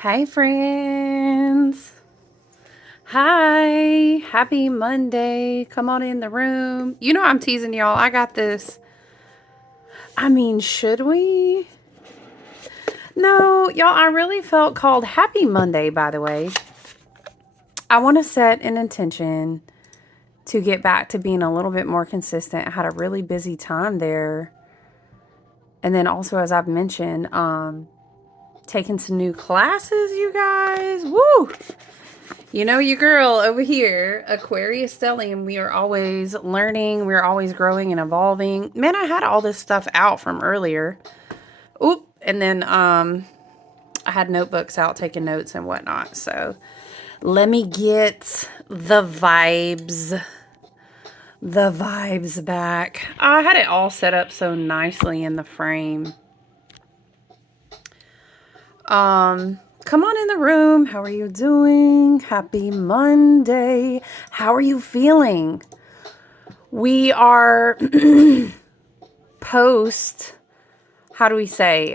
Hi, friends. Hi. Happy Monday. Come on in the room. You know I'm teasing y'all. I got this. Should we? No, y'all, I really felt called. Happy Monday, by the way. I want to set an intention to get back to being a little bit more consistent. I had a really busy time there. And then also, as I've mentioned, taking some new classes, you guys. Woo! You know your girl over here, Aquarius Stellium, we are always learning, we're always growing and evolving. Man, I had all this stuff out from earlier. Oop, and then I had notebooks out taking notes and whatnot. So let me get the vibes back. I had it all set up so nicely in the frame. Come on in the room. How are you doing? Happy Monday. How are you feeling? We are post, how do we say?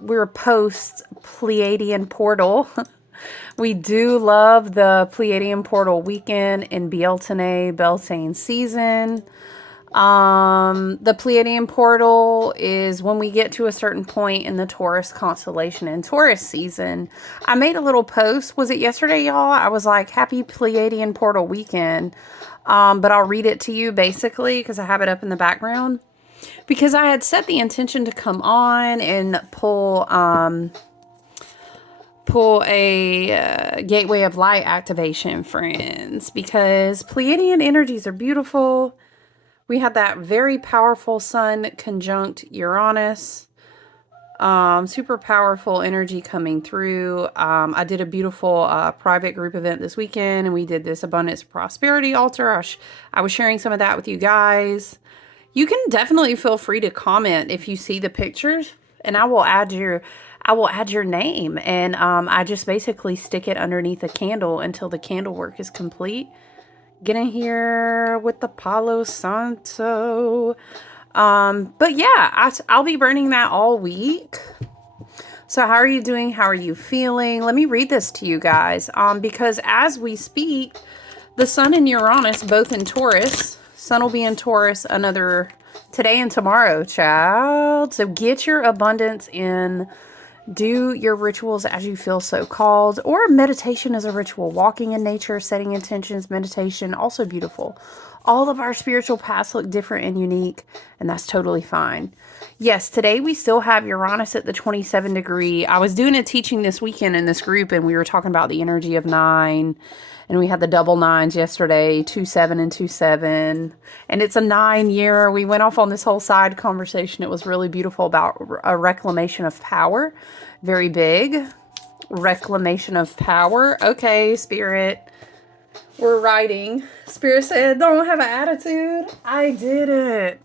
We're post Pleiadian portal. We do love the Pleiadian portal weekend in Beltane season. The Pleiadian portal is when we get to a certain point in the Taurus constellation in Taurus season. I made a little post. Was it yesterday, y'all? I was like, happy Pleiadian portal weekend. But I'll read it to you basically because I have it up in the background. Because I had set the intention to come on and pull a Gateway of Light activation, friends. Because Pleiadian energies are beautiful. We had that very powerful Sun conjunct Uranus. Super powerful energy coming through. I did a beautiful private group event this weekend, and we did this Abundance Prosperity altar. I was sharing some of that with you guys. You can definitely feel free to comment if you see the pictures, and I will add your name. And I just basically stick it underneath a candle until the candle work is complete. Get in here with the Palo Santo. But yeah, I'll be burning that all week. So how are you doing? How are you feeling? Let me read this to you guys. Because as we speak, the Sun and Uranus both in Taurus. Sun will be in Taurus another today and tomorrow, child. So get your abundance in. Do your rituals as you feel so called, or meditation is a ritual. Walking in nature, setting intentions, meditation, also beautiful. All of our spiritual paths look different and unique, and that's totally fine. Yes, today we still have Uranus at the 27 degree. I was doing a teaching this weekend in this group, and we were talking about the energy of 9. And we had the double 9s yesterday, 2-7 and 2-7. And it's a 9 year. We went off on this whole side conversation. It was really beautiful about a reclamation of power. Very big. Reclamation of power. Okay, Spirit. We're writing. Spirit said, don't have an attitude. I did it.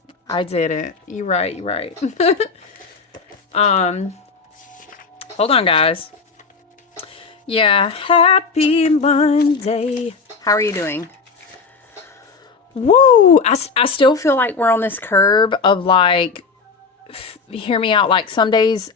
You're right. Hold on, guys. Yeah, happy Monday. How are you doing? Woo! I still feel like we're on this curb of like, hear me out, like some days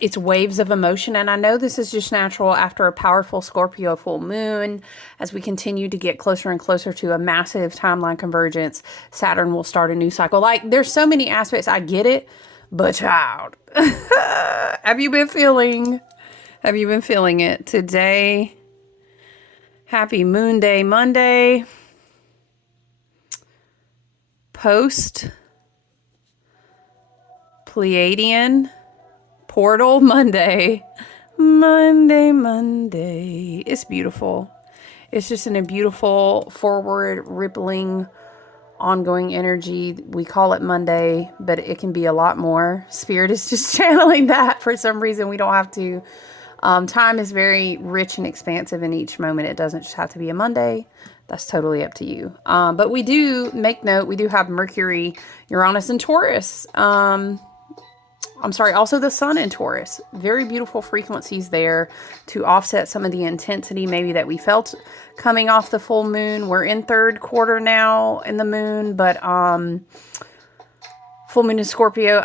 it's waves of emotion, and I know this is just natural after a powerful Scorpio full moon. As we continue to get closer and closer to a massive timeline convergence, Saturn will start a new cycle. Like, there's so many aspects, I get it, but child, have you been feeling it today? Happy Moon Day Monday. Post Pleiadian Portal Monday. Monday. It's beautiful. It's just in a beautiful, forward, rippling, ongoing energy. We call it Monday, but it can be a lot more. Spirit is just channeling that for some reason. We don't have to. Time is very rich and expansive in each moment. It doesn't just have to be a Monday. That's totally up to you. But we do make note. We do have Mercury, Uranus, and Taurus. Also the Sun in Taurus. Very beautiful frequencies there to offset some of the intensity maybe that we felt coming off the full moon. We're in third quarter now in the moon, but full moon in Scorpio.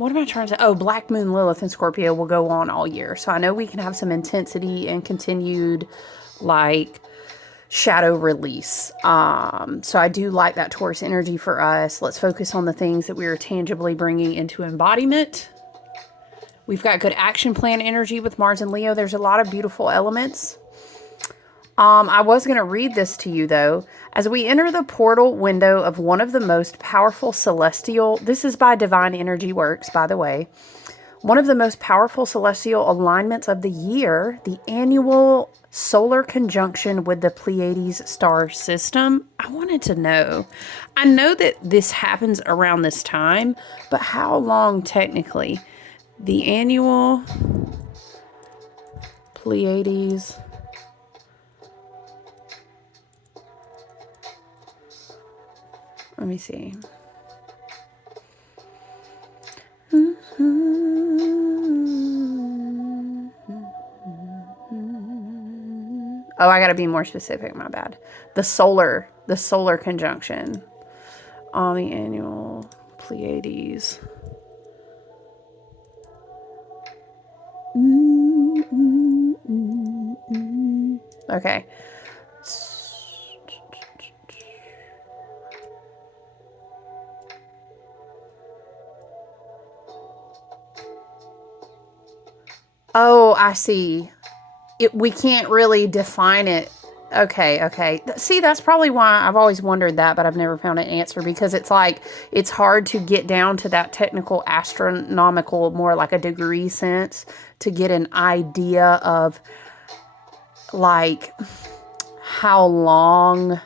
what am I trying to say? Oh, Black Moon Lilith and Scorpio will go on all year. So I know we can have some intensity and continued, like, shadow release. So I do like that Taurus energy for us. Let's focus on the things that we are tangibly bringing into embodiment. We've got good action plan energy with Mars and Leo. There's a lot of beautiful elements. I was going to read this to you, though. As we enter the portal window of one of the most powerful celestial, this is by Divine Energy Works, by the way, one of the most powerful celestial alignments of the year, the annual solar conjunction with the Pleiades star system. I wanted to know. I know that this happens around this time, but how long technically? The annual Pleiades let me see. Oh, I gotta be more specific, my bad. The solar conjunction on the annual Pleiades. Okay. Oh, I see. We can't really define it. Okay. See, that's probably why I've always wondered that, but I've never found an answer, because it's like, it's hard to get down to that technical astronomical, more like a degree sense, to get an idea of like how long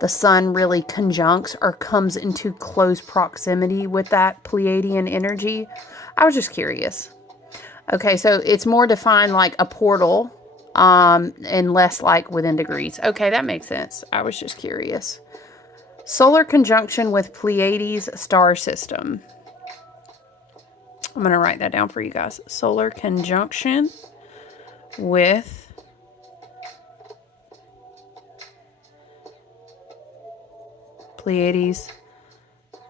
the sun really conjuncts or comes into close proximity with that Pleiadian energy. I was just curious. Okay, so it's more defined like a portal, and less like within degrees. Okay, that makes sense. I was just curious. Solar conjunction with Pleiades star system. I'm going to write that down for you guys. Solar conjunction with Pleiades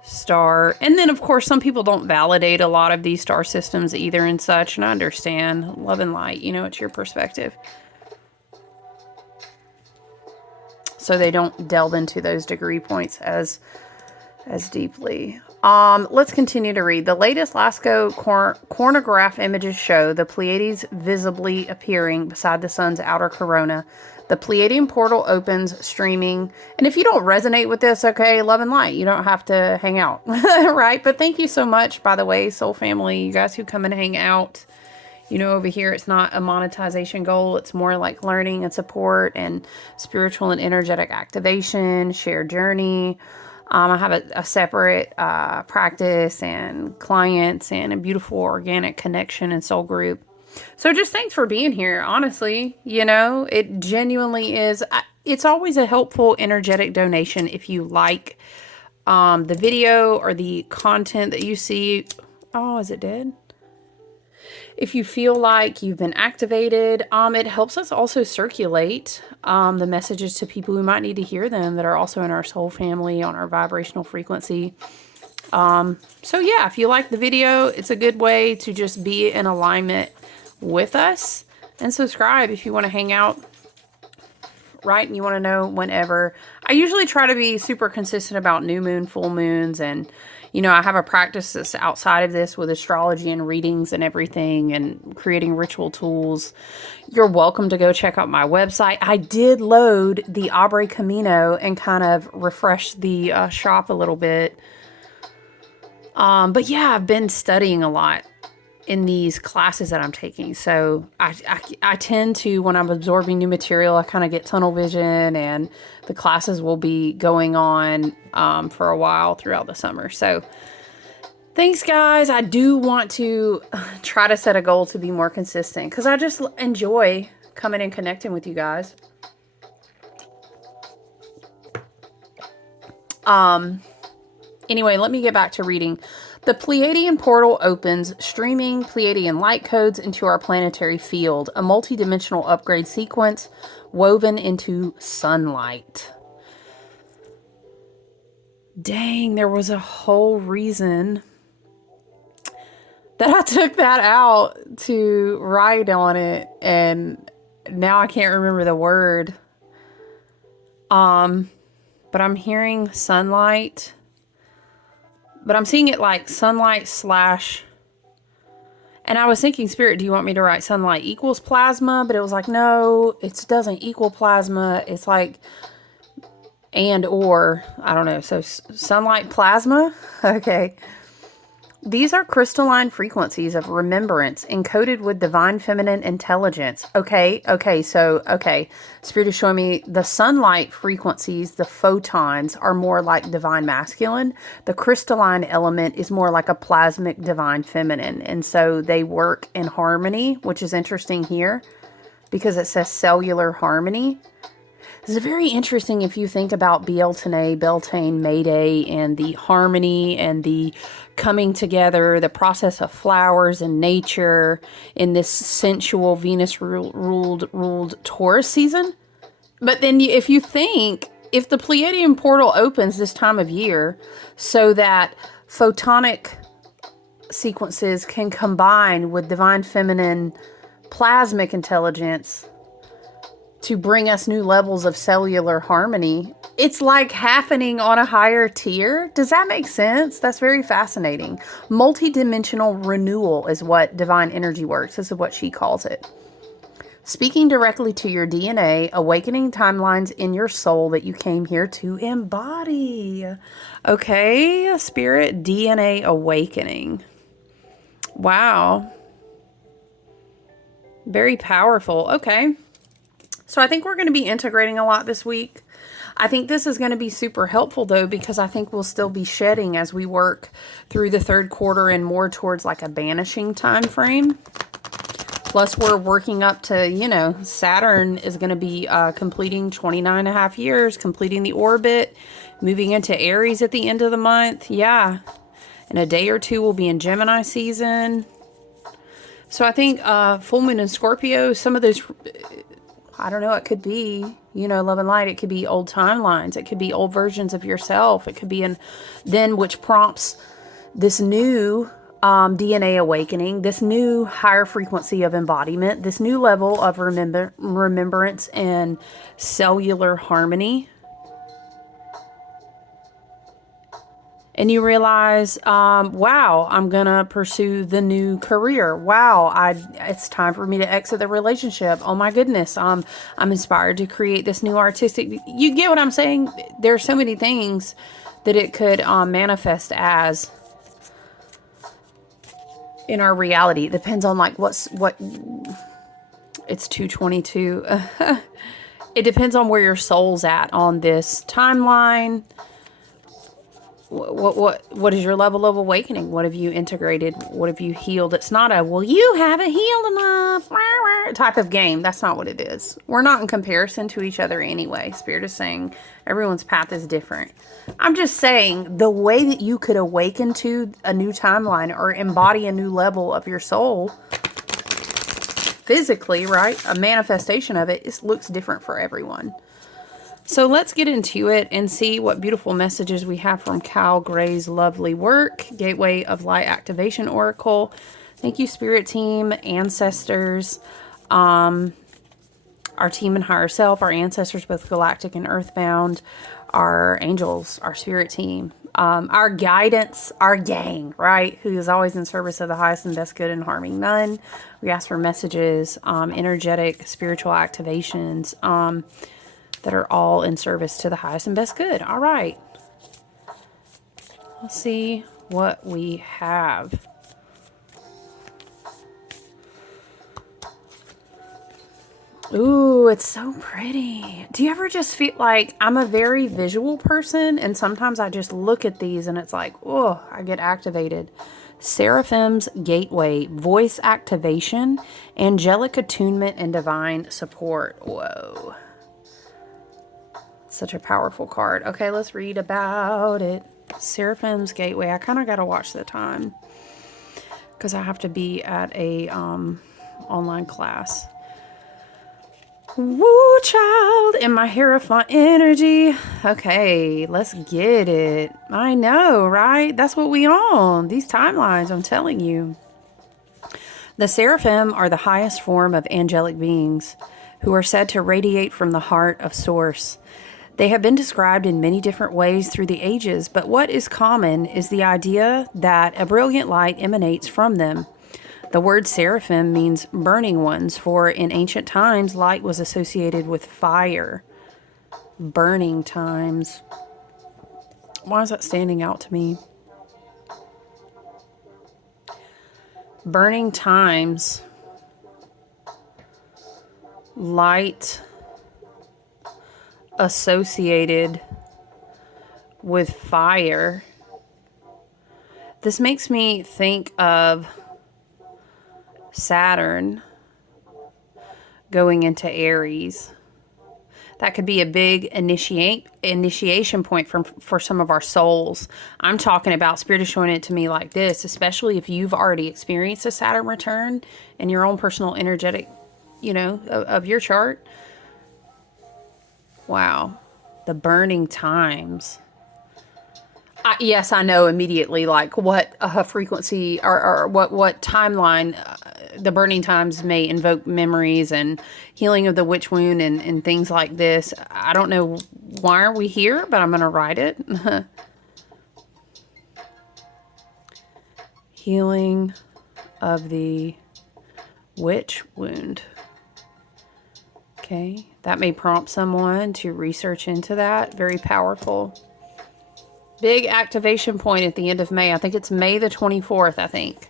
star. And then, of course, some people don't validate a lot of these star systems either and such, and I understand. Love and light, you know, it's your perspective. So they don't delve into those degree points as deeply. Let's continue to read. The latest LASCO coronagraph images show the Pleiades visibly appearing beside the sun's outer corona. The Pleiadian portal opens, streaming. And if you don't resonate with this, okay, love and light. You don't have to hang out, right? But thank you so much, by the way, soul family, you guys who come and hang out. You know, over here, it's not a monetization goal. It's more like learning and support and spiritual and energetic activation, shared journey. I have a separate practice and clients and a beautiful organic connection and soul group. So just thanks for being here. Honestly, you know, it genuinely is. It's always a helpful energetic donation if you like the video or the content that you see. Oh, is it dead? If you feel like you've been activated, it helps us also circulate the messages to people who might need to hear them that are also in our soul family on our vibrational frequency. So yeah, if you like the video, it's a good way to just be in alignment with us, and subscribe if you want to hang out, right? And you want to know whenever. I usually try to be super consistent about new moon, full moons, and you know, I have a practice that's outside of this with astrology and readings and everything, and creating ritual tools. You're welcome to go check out my website. I did load the Abre Camino and kind of refresh the shop a little bit. But yeah, I've been studying a lot in these classes that I'm taking. So I tend to, when I'm absorbing new material, I kind of get tunnel vision, and the classes will be going on for a while throughout the summer. So thanks, guys. I do want to try to set a goal to be more consistent, because I just enjoy coming and connecting with you guys. Anyway, let me get back to reading. The Pleiadian portal opens, streaming Pleiadian light codes into our planetary field, a multidimensional upgrade sequence woven into sunlight. Dang, there was a whole reason that I took that out to write on it, and now I can't remember the word. But I'm hearing sunlight, but I'm seeing it like sunlight slash, and I was thinking, Spirit, do you want me to write sunlight equals plasma? But it was like, no, it doesn't equal plasma. It's like, and or, I don't know. So sunlight plasma. Okay. These are crystalline frequencies of remembrance encoded with divine feminine intelligence. Okay. Spirit is showing me the sunlight frequencies, the photons, are more like divine masculine. The crystalline element is more like a plasmic divine feminine. And so they work in harmony, which is interesting here because it says cellular harmony. It's very interesting if you think about Beltane, Mayday, and the harmony and the coming together, the process of flowers and nature in this sensual Venus ruled Taurus season. But then if you think, if the Pleiadian portal opens this time of year so that photonic sequences can combine with divine feminine plasmic intelligence to bring us new levels of cellular harmony, it's like happening on a higher tier. Does that make sense? That's very fascinating. Multidimensional renewal is what divine energy works. This is what she calls it. Speaking directly to your DNA, awakening timelines in your soul that you came here to embody. Okay, Spirit, DNA awakening. Wow. Very powerful. Okay. So I think we're going to be integrating a lot this week. I think this is going to be super helpful, though, because I think we'll still be shedding as we work through the third quarter and more towards like a banishing time frame. Plus, we're working up to, you know, Saturn is going to be completing 29.5 years, completing the orbit, moving into Aries at the end of the month. Yeah. In a day or two, we'll be in Gemini season. So I think full moon in Scorpio, some of those... I don't know, it could be, you know, love and light. It could be old timelines. It could be old versions of yourself. It could be which prompts this new DNA awakening, this new higher frequency of embodiment, this new level of remembrance and cellular harmony. And you realize, wow, I'm going to pursue the new career. Wow, it's time for me to exit the relationship. Oh my goodness, I'm inspired to create this new artistic... You get what I'm saying? There's so many things that it could manifest as in our reality. It depends on like what... It's 222. It depends on where your soul's at on this timeline. What is your level of awakening? What have you integrated? What have you healed? It's not a, well, you haven't healed enough type of game. That's not what it is. We're not in comparison to each other anyway. Spirit is saying everyone's path is different. I'm just saying the way that you could awaken to a new timeline or embody a new level of your soul physically, right? A manifestation of it looks different for everyone. So let's get into it and see what beautiful messages we have from Cal Gray's lovely work, Gateway of Light Activation Oracle. Thank you, Spirit Team, Ancestors, our team and higher self, our ancestors, both galactic and earthbound, our angels, our spirit team, our guidance, our gang, right? Who is always in service of the highest and best good and harming none. We ask for messages, energetic, spiritual activations, that are all in service to the highest and best good. All right. Let's see what we have. Ooh, it's so pretty. Do you ever just feel like, I'm a very visual person, and sometimes I just look at these and it's like, oh, I get activated. Seraphim's Gateway, voice activation, angelic attunement, and divine support. Whoa. Such a powerful card. Okay, let's read about it. Seraphim's Gateway. I kind of got to watch the time because I have to be at a online class. Woo, child, in my Hierophant energy. Okay, let's get it. I know, right? That's what we own. These timelines, I'm telling you. The seraphim are the highest form of angelic beings who are said to radiate from the heart of Source. They have been described in many different ways through the ages, but what is common is the idea that a brilliant light emanates from them. The word seraphim means burning ones, for in ancient times, light was associated with fire. Burning times. Why is that standing out to me? Burning times. Light associated with fire. This makes me think of Saturn going into Aries. That could be a big initiation point for some of our souls. I'm talking about, Spirit is showing it to me like this, especially if you've already experienced a Saturn return in your own personal energetic, of your chart. Wow. The burning times. Yes, I know immediately, like what frequency or what timeline the burning times may invoke memories and healing of the witch wound and things like this. I don't know why are we here, but I'm going to write it. Healing of the witch wound. Okay, that may prompt someone to research into that. Very powerful. Big activation point at the end of May. I think it's May the 24th, I think.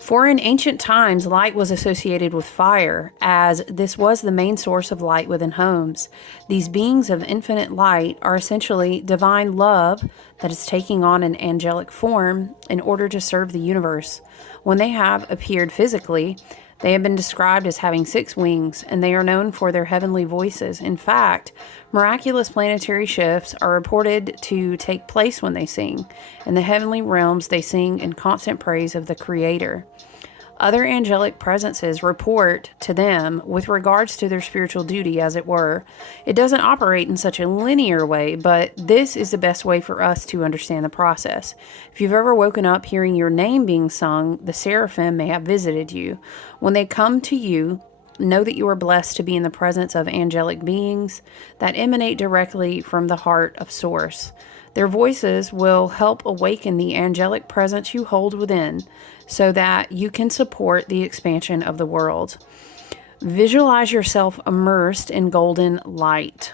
For in ancient times, light was associated with fire, as this was the main source of light within homes. These beings of infinite light are essentially divine love that is taking on an angelic form in order to serve the universe. When they have appeared physically, they have been described as having 6 wings, and they are known for their heavenly voices. In fact, miraculous planetary shifts are reported to take place when they sing. In the heavenly realms, they sing in constant praise of the Creator. Other angelic presences report to them with regards to their spiritual duty, as it were. It doesn't operate in such a linear way, but this is the best way for us to understand the process. If you've ever woken up hearing your name being sung, the seraphim may have visited you. When they come to you, know that you are blessed to be in the presence of angelic beings that emanate directly from the heart of Source. Their voices will help awaken the angelic presence you hold within so that you can support the expansion of the world. Visualize yourself immersed in golden light.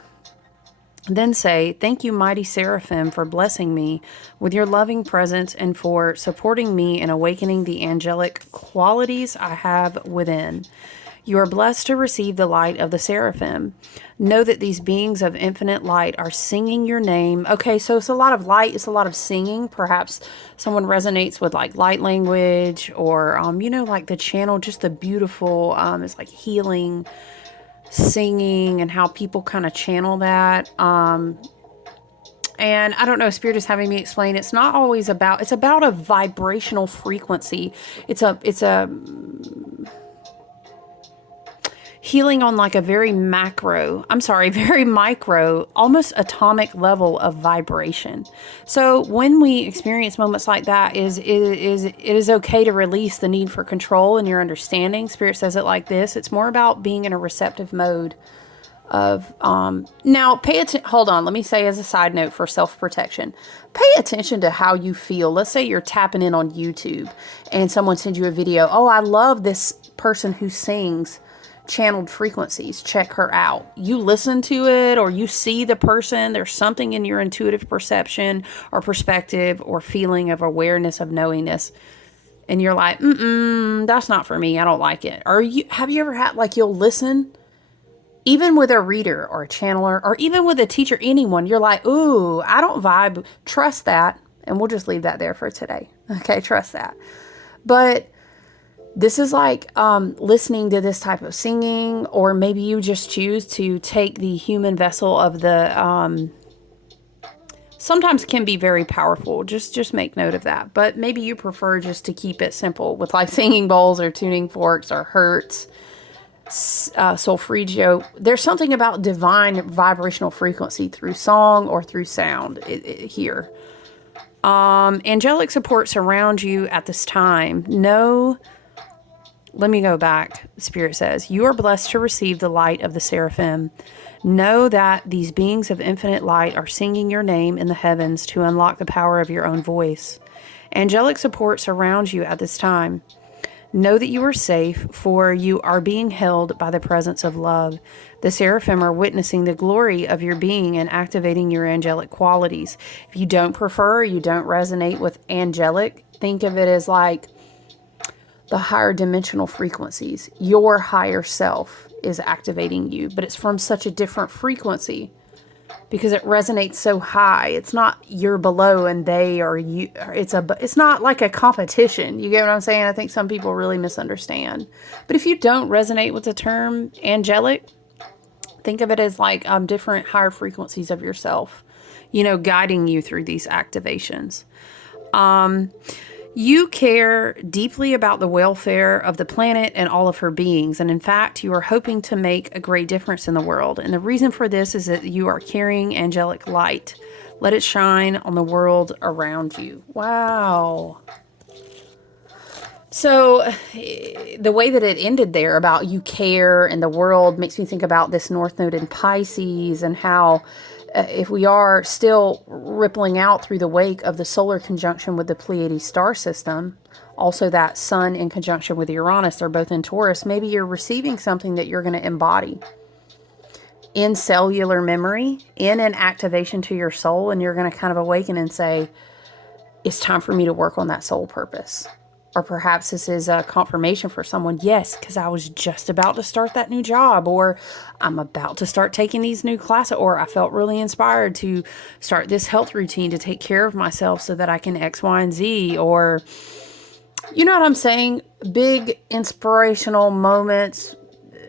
Then say, "Thank you, mighty seraphim, for blessing me with your loving presence and for supporting me in awakening the angelic qualities I have within. You are blessed to receive the light of the seraphim. Know that these beings of infinite light are singing your name." Okay, so it's a lot of light. It's a lot of singing. Perhaps someone resonates with like light language or, like the channel, just the beautiful, it's like healing, singing, and how people kind of channel that. And I don't know, Spirit is having me explain, it's not always about, it's about a vibrational frequency. It's a healing on like a very micro, almost atomic level of vibration. So when we experience moments like that, it is okay to release the need for control in your understanding. Spirit says it like this. It's more about being in a receptive mode of, now pay attention. Hold on. Let me say as a side note for self-protection, pay attention to how you feel. Let's say you're tapping in on YouTube and someone sends you a video. Oh, I love this person who sings channeled frequencies. Check her out. You listen to it or you see the person. There's something in your intuitive perception or perspective or feeling of awareness of knowingness. And you're like, that's not for me. I don't like it. Or have you ever had, like, you'll listen even with a reader or a channeler or even with a teacher, anyone, you're like, ooh, I don't vibe. Trust that. And we'll just leave that there for today. Okay. Trust that. But this is like listening to this type of singing, or maybe you just choose to take the human vessel of the, sometimes can be very powerful. Just make note of that. But maybe you prefer just to keep it simple with like singing bowls or tuning forks or hertz, solfeggio. There's something about divine vibrational frequency through song or through sound here. Angelic support surrounds you at this time. Let me go back. Spirit says, you are blessed to receive the light of the seraphim. Know that these beings of infinite light are singing your name in the heavens to unlock the power of your own voice. Angelic support surrounds you at this time. Know that you are safe, for you are being held by the presence of love. The seraphim are witnessing the glory of your being and activating your angelic qualities. If you don't prefer, you don't resonate with angelic, think of it as like the higher dimensional frequencies. Your higher self is activating you, but it's from such a different frequency because it resonates so high. It's not you're below and they are you. It's not like a competition. You get what I'm saying? I think some people really misunderstand. But if you don't resonate with the term angelic, think of it as like different higher frequencies of yourself, guiding you through these activations. You care deeply about the welfare of the planet and all of her beings. And in fact, you are hoping to make a great difference in the world. And the reason for this is that you are carrying angelic light. Let it shine on the world around you. Wow. So the way that it ended there about you care and the world makes me think about this North Node in Pisces and how if we are still rippling out through the wake of the solar conjunction with the Pleiades star system, also that sun in conjunction with Uranus, they're both in Taurus, maybe you're receiving something that you're going to embody in cellular memory, in an activation to your soul, and you're going to kind of awaken and say, it's time for me to work on that soul purpose. Or perhaps this is a confirmation for someone. Yes, because I was just about to start that new job, or I'm about to start taking these new classes, or I felt really inspired to start this health routine to take care of myself so that I can X, Y, and Z, or you know what I'm saying? Big inspirational moments,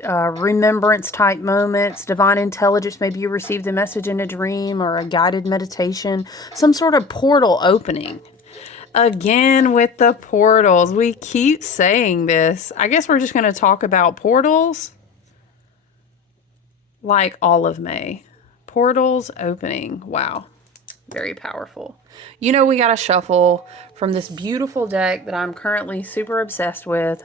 remembrance type moments, divine intelligence. Maybe you received a message in a dream or a guided meditation, some sort of portal opening. Again, with the portals, we keep saying this. I guess we're just going to talk about portals like all of May. Portals opening. Wow. Very powerful. We got to shuffle from this beautiful deck that I'm currently super obsessed with.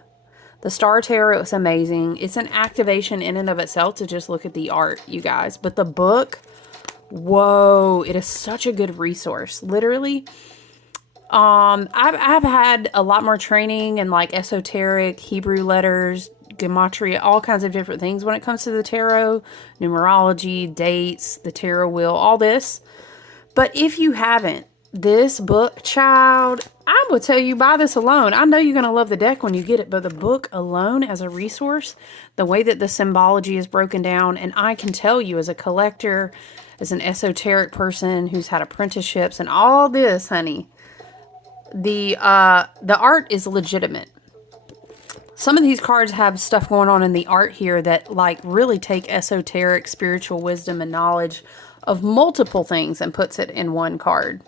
The Star Tarot is amazing. It's an activation in and of itself to just look at the art, you guys. But the book, whoa, it is such a good resource. Literally, I've had a lot more training in like esoteric, Hebrew letters, gematria, all kinds of different things when it comes to the tarot, numerology, dates, the tarot wheel, all this. But if you haven't, this book, child, I will tell you, buy this alone. I know you're going to love the deck when you get it, but the book alone as a resource, the way that the symbology is broken down, and I can tell you as a collector, as an esoteric person who's had apprenticeships and all this, honey, the art is legitimate. Some of these cards have stuff going on in the art here that like really take esoteric spiritual wisdom and knowledge of multiple things and puts it in one card.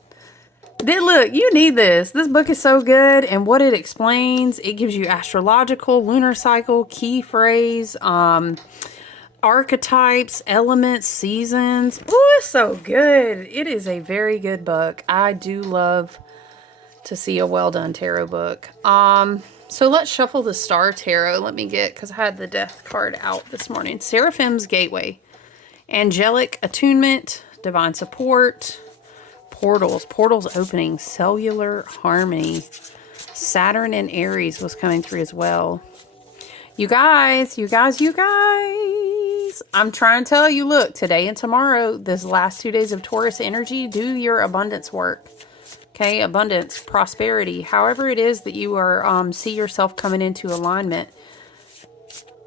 Then look, you need this. This book is so good, and what it explains, it gives you astrological, lunar cycle, key phrase, archetypes, elements, seasons. Oh, it's so good. It is a very good book. I do love to see a well done tarot book. So let's shuffle the Star Tarot. Let me get, because I had the Death card out this morning. Seraphim's Gateway, Angelic Attunement, Divine Support, Portals opening, Cellular Harmony, Saturn and Aries was coming through as well. You guys, I'm trying to tell you, look, today and tomorrow, this last 2 days of Taurus energy, do your abundance work. Okay, abundance, prosperity, however it is that you are see yourself coming into alignment.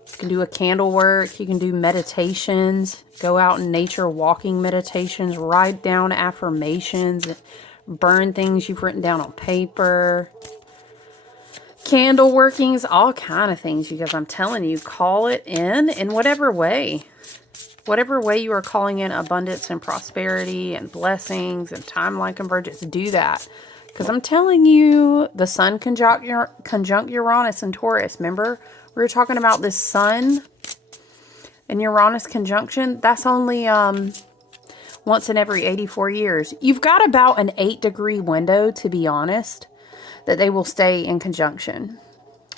You can do a candle work, you can do meditations, go out in nature, walking meditations, write down affirmations, burn things you've written down on paper, candle workings, all kind of things, you guys. I'm telling you, call it in whatever way. Whatever way you are calling in abundance and prosperity and blessings and timeline convergence, do that. Because I'm telling you, the sun conjunct Uranus and Taurus. Remember, we were talking about this sun and Uranus conjunction. That's only once in every 84 years. You've got about an 8-degree window, to be honest, that they will stay in conjunction.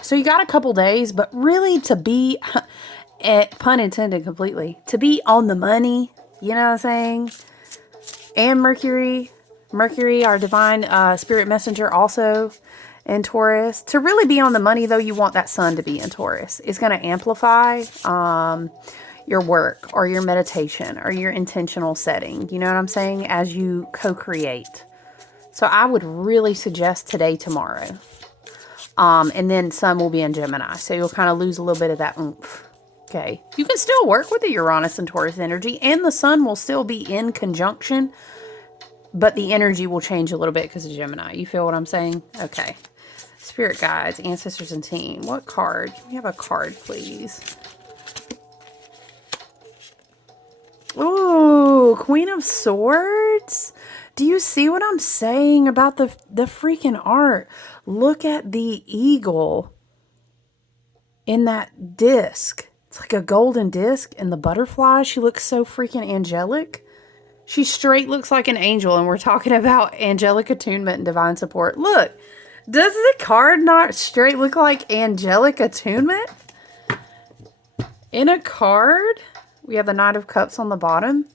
So you got a couple days, but really to be, pun intended completely, to be on the money, you know what I'm saying? And Mercury, our divine spirit messenger, also in Taurus. To really be on the money, though, you want that sun to be in Taurus. It's going to amplify your work or your meditation or your intentional setting. You know what I'm saying? As you co-create. So I would really suggest today, tomorrow. And then sun will be in Gemini. So you'll kind of lose a little bit of that oomph. Okay. You can still work with the Uranus and Taurus energy, and the sun will still be in conjunction, but the energy will change a little bit because of Gemini. You feel what I'm saying? Okay. Spirit guides, ancestors, and team. What card? Can we have a card, please? Ooh, Queen of Swords. Do you see what I'm saying about the freaking art? Look at the eagle in that disc. It's like a golden disc, and the butterfly. She looks so freaking angelic. She straight looks like an angel, and we're talking about angelic attunement and divine support. Look, does the card not straight look like angelic attunement? In a card, we have the Knight of Cups on the bottom.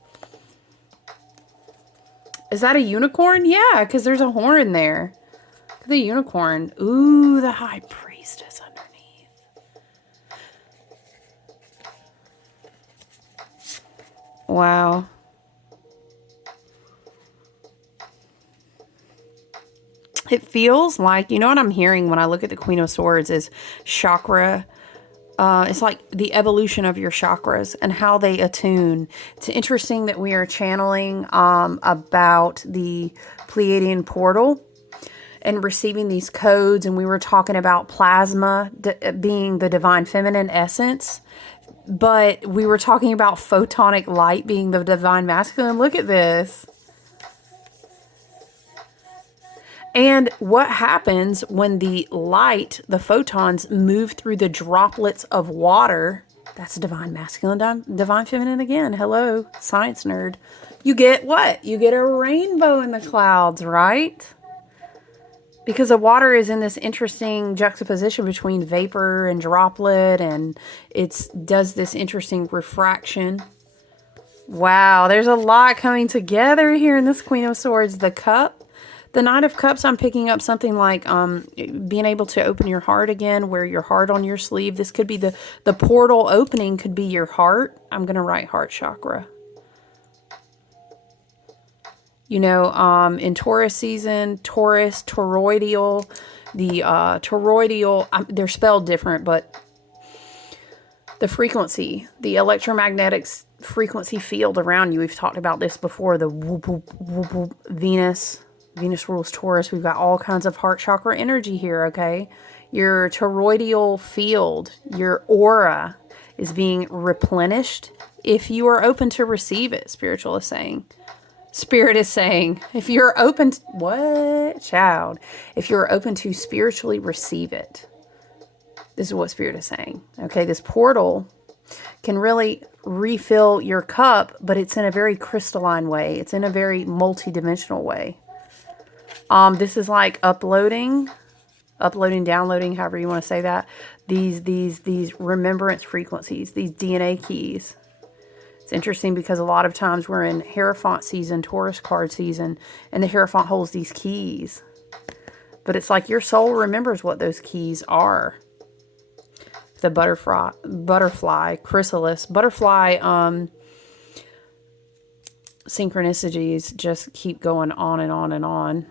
Is that a unicorn? Yeah, because there's a horn there. The unicorn. Ooh, the High Priestess underneath. Wow. It feels like, you know what I'm hearing when I look at the Queen of Swords is chakra. It's like the evolution of your chakras and how they attune. It's interesting that we are channeling about the Pleiadian portal and receiving these codes. And we were talking about plasma being the divine feminine essence. But we were talking about photonic light being the divine masculine. Look at this. And what happens when the light, the photons, move through the droplets of water? That's divine masculine, divine feminine again. Hello, science nerd. You get what? You get a rainbow in the clouds, right? Because the water is in this interesting juxtaposition between vapor and droplet, and it does this interesting refraction. Wow, there's a lot coming together here in this Queen of Swords. The cup. The Knight of Cups, I'm picking up something like being able to open your heart again, wear your heart on your sleeve. This could be the portal opening could be your heart. I'm going to write heart chakra. You know, in Taurus season, Taurus, Terroidial, the Terroidial, they're spelled different, but the frequency, the electromagnetic frequency field around you, we've talked about this before, the whoop, whoop, whoop, whoop, Venus rules Taurus. We've got all kinds of heart chakra energy here, okay? Your toroidal field, your aura is being replenished if you are open to receive it, spiritual is saying. Spirit is saying, if you're open to, what? Child. If you're open to spiritually receive it. This is what Spirit is saying. Okay, this portal can really refill your cup, but it's in a very crystalline way. It's in a very multi-dimensional way. This is like uploading, downloading, however you want to say that. These remembrance frequencies, these DNA keys. It's interesting because a lot of times we're in Hierophant season, Taurus card season, and the Hierophant holds these keys. But it's like your soul remembers what those keys are. The butterfly, chrysalis, butterfly, synchronicities just keep going on and on and on.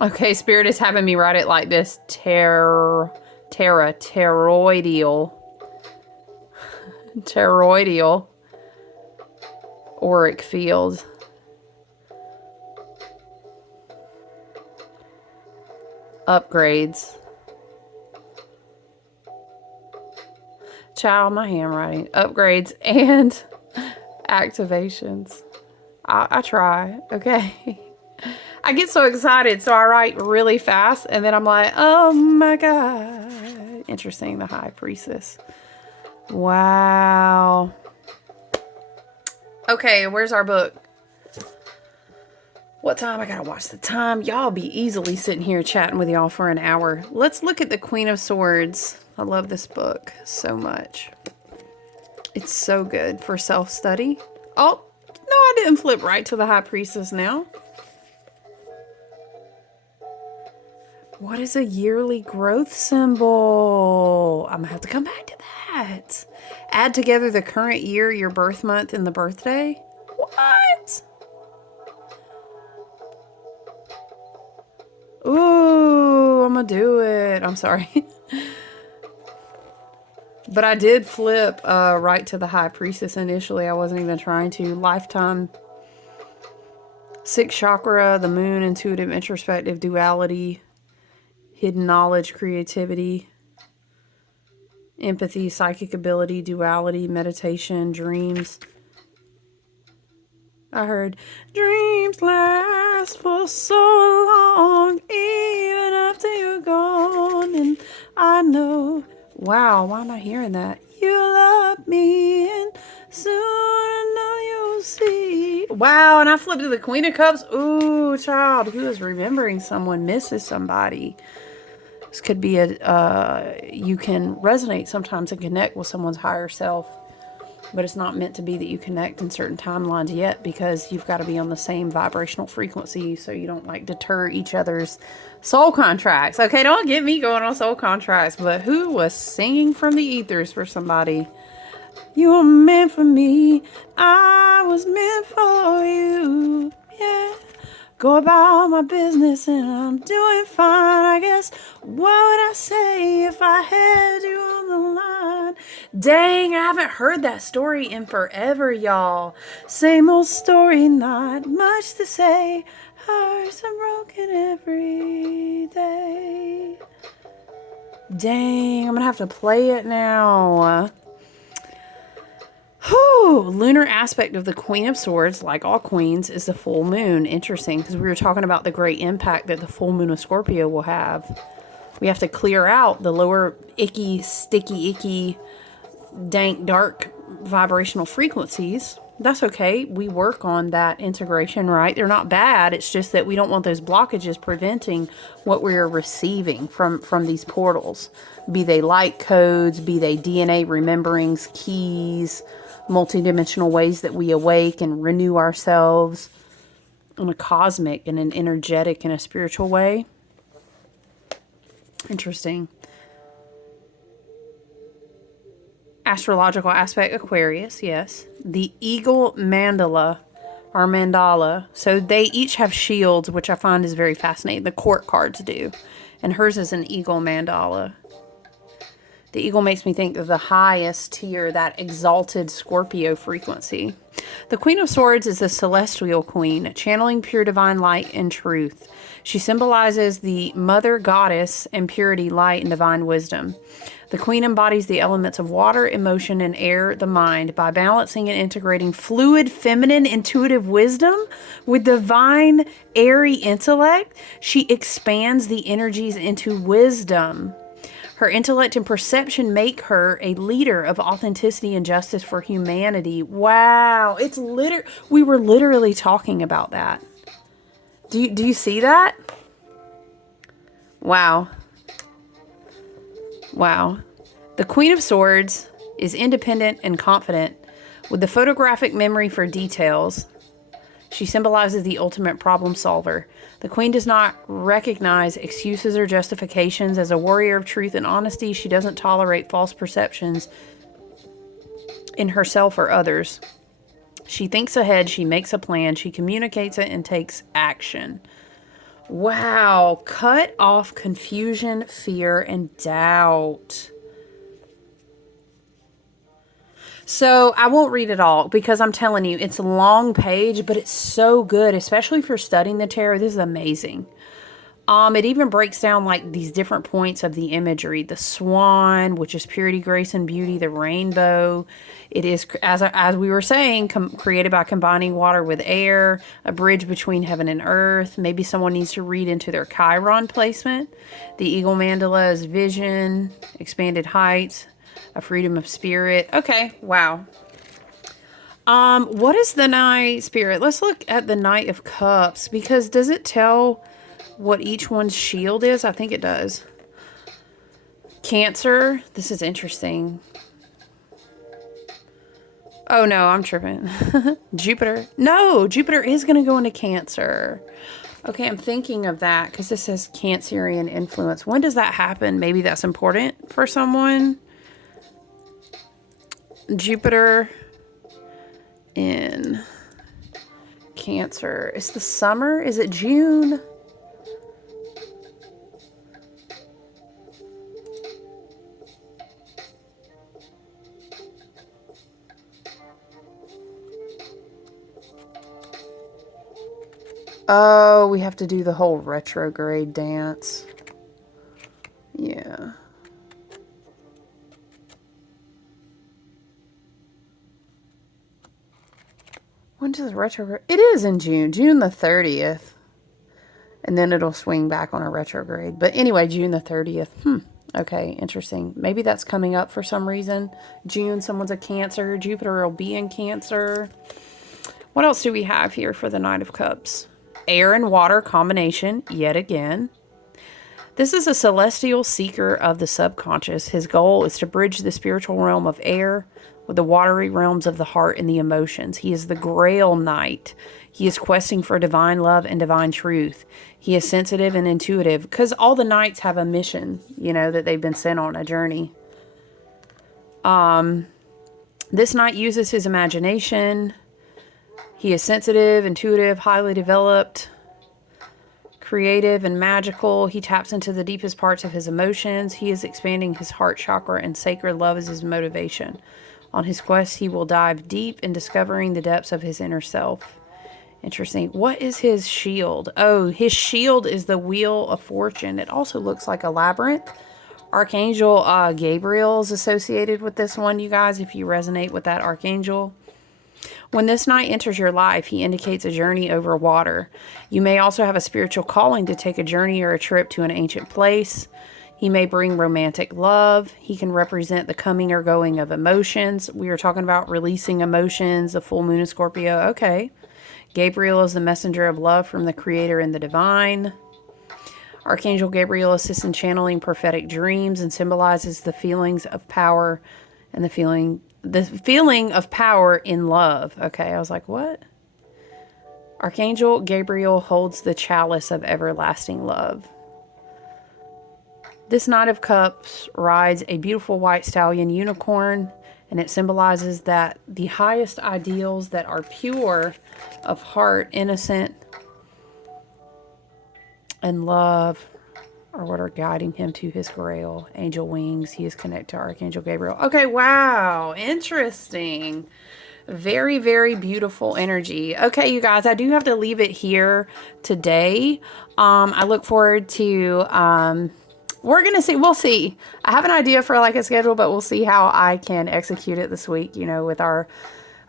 Okay, Spirit is having me write it like this. Terroidial. Terroidial. Auric field. Upgrades. Child, my handwriting. Upgrades and activations. I try, okay? I get so excited, so I write really fast, and then I'm like, oh my God. Interesting, the High Priestess. Wow. Okay, where's our book? What time? I gotta watch the time. Y'all be easily sitting here chatting with y'all for an hour. Let's look at the Queen of Swords. I love this book so much. It's so good for self-study. Oh, no, I didn't flip right to the High Priestess now. What is a yearly growth symbol? I'm gonna have to come back to that. Add together the current year, your birth month, and the birthday. What? Ooh, I'm gonna do it. I'm sorry. But I did flip right to the High Priestess initially. I wasn't even trying to. Lifetime. 6th chakra, the moon, intuitive, introspective, duality, hidden knowledge, creativity, empathy, psychic ability, duality, meditation, dreams. I heard, dreams last for so long, even after you're gone. And I know, wow, why am I hearing that? You love me, and soon I know you'll see. Wow, and I flipped to the Queen of Cups. Ooh, child, who is remembering someone misses somebody. This could be you can resonate sometimes and connect with someone's higher self. But it's not meant to be that you connect in certain timelines yet, because you've got to be on the same vibrational frequency so you don't like deter each other's soul contracts. Okay, don't get me going on soul contracts, but who was singing from the ethers for somebody? You were meant for me. I was meant for you. Yeah. Go about my business and I'm doing fine, I guess. What would I say if I had you on the line? Dang, I haven't heard that story in forever, y'all. Same old story, not much to say. Hearts are broken every day. Dang, I'm gonna have to play it now. Whew, lunar aspect of the Queen of Swords, like all queens, is the full moon. Interesting, because we were talking about the great impact that the full moon of Scorpio will have. We have to clear out the lower icky, sticky, icky, dank, dark vibrational frequencies. That's okay. We work on that integration, right? They're not bad. It's just that we don't want those blockages preventing what we're receiving from these portals. Be they light codes, be they DNA rememberings, keys, multidimensional ways that we awake and renew ourselves in a cosmic and an energetic and a spiritual way. Interesting. Astrological aspect, Aquarius, yes. The eagle mandala, or mandala. So they each have shields, which I find is very fascinating. The court cards do. And hers is an eagle mandala. The eagle makes me think of the highest tier, that exalted Scorpio frequency. The Queen of Swords is the celestial queen, channeling pure divine light and truth. She symbolizes the mother goddess and purity, light, and divine wisdom. The queen embodies the elements of water, emotion, and air, the mind, by balancing and integrating fluid, feminine, intuitive wisdom with divine, airy intellect. She expands the energies into wisdom. Her intellect and perception make her a leader of authenticity and justice for humanity. Wow. We were literally talking about that. Do you see that? Wow. Wow. The Queen of Swords is independent and confident with the photographic memory for details. She symbolizes the ultimate problem solver. The Queen does not recognize excuses or justifications. As a warrior of truth and honesty, she doesn't tolerate false perceptions in herself or others. She thinks ahead, she makes a plan, she communicates it, and takes action. Wow. Cut off confusion, fear, and doubt. So I won't read it all because I'm telling you, it's a long page, but it's so good, especially if you're studying the tarot. This is amazing. It even breaks down like these different points of the imagery. The swan, which is purity, grace, and beauty. The rainbow. It is, as we were saying, created by combining water with air, a bridge between heaven and earth. Maybe someone needs to read into their Chiron placement. The eagle mandala is vision, expanded heights, a freedom of spirit. Okay, wow. What is the Knight Spirit? Let's look at the Knight of Cups, because does it tell what each one's shield is? I think it does. Cancer. This is interesting. Oh no, I'm tripping. Jupiter. No, Jupiter is going to go into Cancer. Okay, I'm thinking of that because this says Cancerian influence. When does that happen? Maybe that's important for someone. Jupiter in Cancer. It's the summer. Is it June? Oh, we have to do the whole retrograde dance. Yeah. When does retrograde? It is in June. June the 30th. And then it'll swing back on a retrograde. But anyway, June the 30th. Okay, interesting. Maybe that's coming up for some reason. June, someone's a Cancer. Jupiter will be in Cancer. What else do we have here for the Knight of Cups? Air and water combination, yet again. This is a celestial seeker of the subconscious. His goal is to bridge the spiritual realm of air with the watery realms of the heart and the emotions. He is the Grail Knight. He is questing for divine love and divine truth. He is sensitive and intuitive because all the knights have a mission, you know, that they've been sent on a journey. This knight uses his imagination. He is sensitive, intuitive, highly developed, creative, and magical. He taps into the deepest parts of his emotions. He is expanding his heart chakra, and sacred love is his motivation. On his quest, he will dive deep in discovering the depths of his inner self. Interesting. What is his shield? Oh, his shield is the Wheel of Fortune. It also looks like a labyrinth. Archangel Gabriel is associated with this one, you guys, if you resonate with that archangel. When this knight enters your life, he indicates a journey over water. You may also have a spiritual calling to take a journey or a trip to an ancient place. He may bring romantic love. He can represent the coming or going of emotions. We were talking about releasing emotions, the full moon of Scorpio. Okay. Gabriel is the messenger of love from the Creator and the divine. Archangel Gabriel assists in channeling prophetic dreams and symbolizes the feelings of power and the feeling of power in love. Okay, I was like, what? Archangel Gabriel holds the chalice of everlasting love. This Knight of Cups rides a beautiful white stallion unicorn, and it symbolizes that the highest ideals that are pure of heart, innocent, and love are what are guiding him to his grail. Angel wings. He is connected to Archangel Gabriel. Okay, wow. Interesting. Very, very beautiful energy. Okay, you guys, I do have to leave it here today. I look forward to, we're going to see, we'll see. I have an idea for like a schedule, but we'll see how I can execute it this week, you know, with our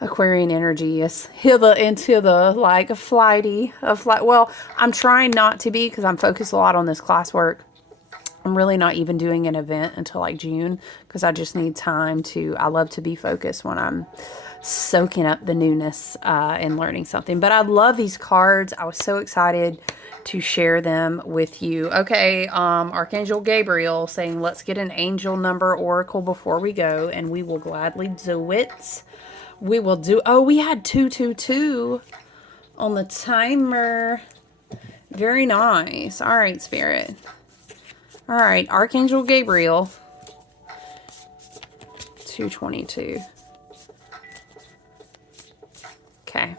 Aquarian energy is hither into the like flighty of flight. Well, I'm trying not to be because I'm focused a lot on this classwork. I'm really not even doing an event until like June because I just need time to, I love to be focused when I'm soaking up the newness and learning something. But I love these cards. I was so excited to share them with you. Okay, Archangel Gabriel saying, let's get an angel number oracle before we go, and we will gladly do it. We will do, oh, we had 222 on the timer. Very nice. All right, Spirit. All right, Archangel Gabriel. 222. Okay.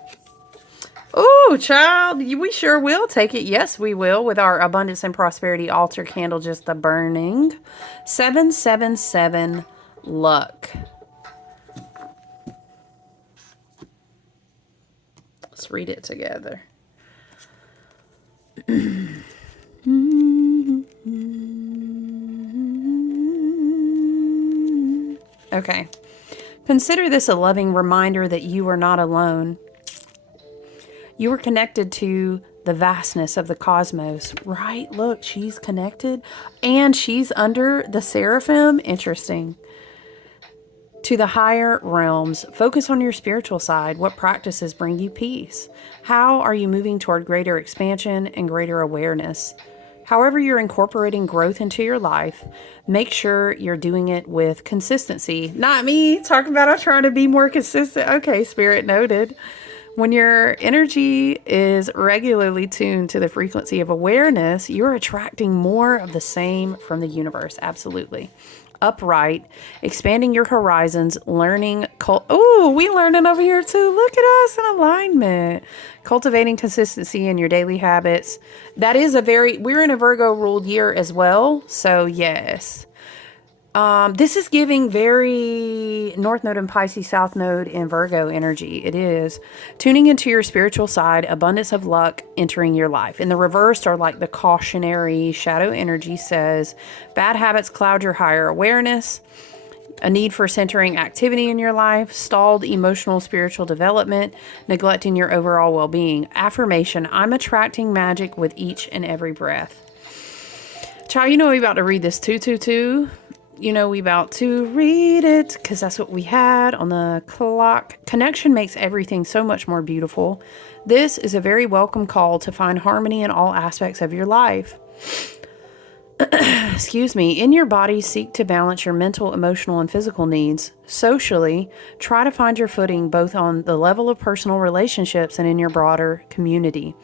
Oh, child, we sure will take it. Yes, we will, with our abundance and prosperity altar candle just a burning. 777 luck. Let's read it together. Okay. Consider this a loving reminder that you are not alone. You are connected to the vastness of the cosmos, right? Look, she's connected and she's under the seraphim. Interesting. To the higher realms. Focus on your spiritual side. What practices bring you peace? How are you moving toward greater expansion and greater awareness? However you're incorporating growth into your life, make sure you're doing it with consistency. Not me talking about I'm trying to be more consistent. Okay, Spirit noted. When your energy is regularly tuned to the frequency of awareness, you're attracting more of the same from the universe. Absolutely. Upright, expanding your horizons, learning. Oh, we learning over here too. Look at us in alignment. Cultivating consistency in your daily habits. That is we're in a Virgo ruled year as well. So yes. This is giving very North Node and Pisces, South Node and Virgo energy. It is tuning into your spiritual side, abundance of luck entering your life. In the reverse, or like the cautionary shadow energy says, bad habits cloud your higher awareness, a need for centering activity in your life, stalled emotional spiritual development, neglecting your overall well-being. Affirmation, I'm attracting magic with each and every breath. Child, you know we about to read this 222. You know we about to read it because that's what we had on the clock. Connection makes everything so much more beautiful. This is a very welcome call to find harmony in all aspects of your life. Excuse me. In your body, seek to balance your mental, emotional, and physical needs. Socially, try to find your footing both on the level of personal relationships and in your broader community.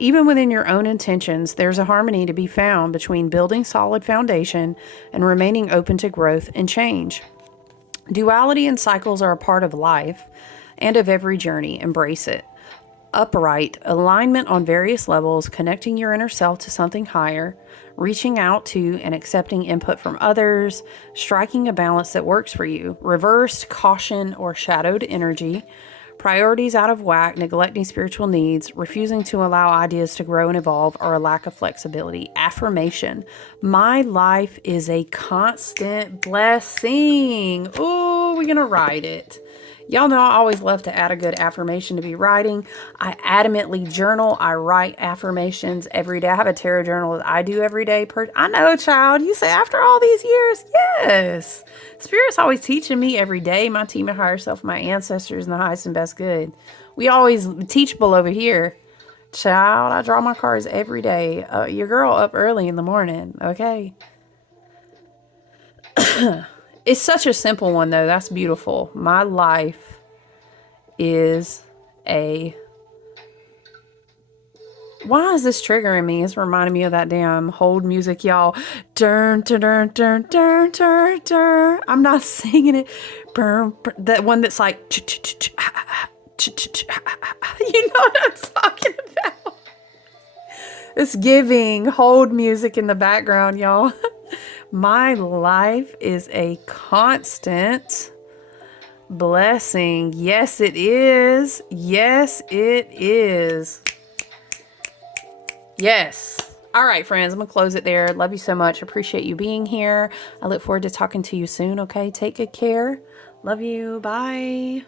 Even within your own intentions, there's a harmony to be found between building solid foundation and remaining open to growth and change. Duality and cycles are a part of life and of every journey. Embrace it. Upright, alignment on various levels, connecting your inner self to something higher, reaching out to and accepting input from others, striking a balance that works for you. Reversed, caution or shadowed energy. Priorities out of whack, neglecting spiritual needs, refusing to allow ideas to grow and evolve, or a lack of flexibility. Affirmation. My life is a constant blessing. Ooh, we're going to write it. Y'all know I always love to add a good affirmation to be writing. I adamantly journal. I write affirmations every day. I have a tarot journal that I do every day. I know, child. You say after all these years? Yes. Spirit's always teaching me every day. My team of higher self, my ancestors, and the highest and best good. We always teachable over here. Child, I draw my cards every day. Your girl up early in the morning. Okay. It's such a simple one, though. That's beautiful. My life is a... Why is this triggering me? It's reminding me of that damn hold music, y'all. Dun, dun, dun, dun, dun, dun, dun. I'm not singing it. That one that's like... You know what I'm talking about? It's giving hold music in the background, y'all. My life is a constant blessing. Yes, it is. Yes, it is. Yes. All right, friends, I'm going to close it there. Love you so much. Appreciate you being here. I look forward to talking to you soon, okay? Take good care. Love you. Bye.